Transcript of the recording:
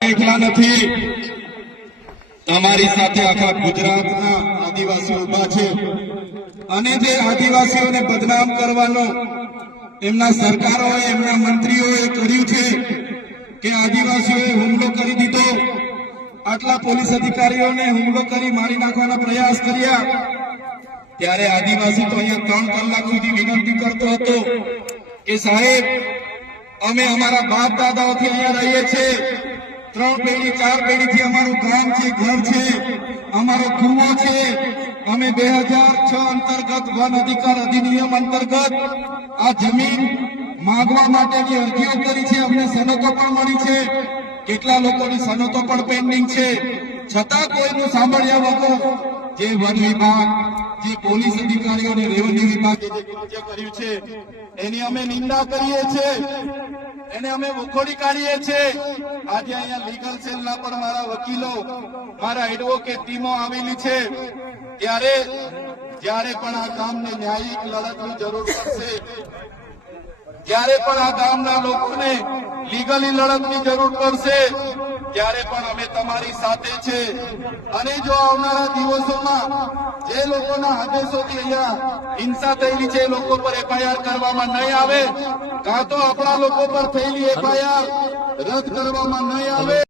એકલા નથી, તમારી સાથે આખા ગુજરાતના આદિવાસીઓ ઉભા છે અને જે આદિવાસીઓને બદનામ કરવાનો એમના સરકારોએ એમના મંત્રીઓએ કર્યું છે કે આદિવાસીઓએ હુમલો કરી દીધો, આટલા પોલીસ અધિકારીઓને હુમલો કરી મારી નાખવાના પ્રયાસ કર્યા, ત્યારે આદિવાસી તો અહીંયા 3 કલાક સુધી વિનંતી કરતો હતો કે સાહેબ અમે અમારા બાપ દાદાઓથી અહીંયા રહીએ છીએ, 3 પેઢી 4 પેઢીથી અમારું ગામ છે, ઘર છે, અમારો કુવો છે, અમે 2006 અંતર્ગત વન અધિકાર અધિનિયમ અંતર્ગત આ જમીન માંગવા માટેની અરજીઓ કરી છે, અમને સનતો પણ મળી છે, કેટલા લોકોની સનતો પણ પેન્ડિંગ છે, છતાં કોઈનું સાંભળ્યા વગર જે વન વિભાગ, જે પોલીસ અધિકારીઓ અને રેવન્યુ વિભાગે જે કૃત્ય કર્યું છે એની અમે નિંદા કરીએ છીએ, એને અમે વખોડી કાઢીએ છીએ। આજે અહીંયા લીગલ સેલના પણ મારા વકીલો, મારા એડવોકેટ ટીમો આવેલી છે, ત્યારે જ્યારે પણ આ ગામને ન્યાયિક લડતની જરૂર પડશે, જ્યારે પણ આ ગામના લોકોને લીગલી લડતની જરૂર પડશે, ત્યારે પણ અમે તમારી સાથે છે। અને જો આવનારા દિવસોમાં જે લોકોના આદેશોથી અહીંયા હિંસા થયેલી છે એ લોકો પર એફઆઈઆર કરવામાં નહીં આવે, કાં તો આપણા લોકો પર થયેલી એફઆઈઆર રદ કરવામાં નહીં આવે।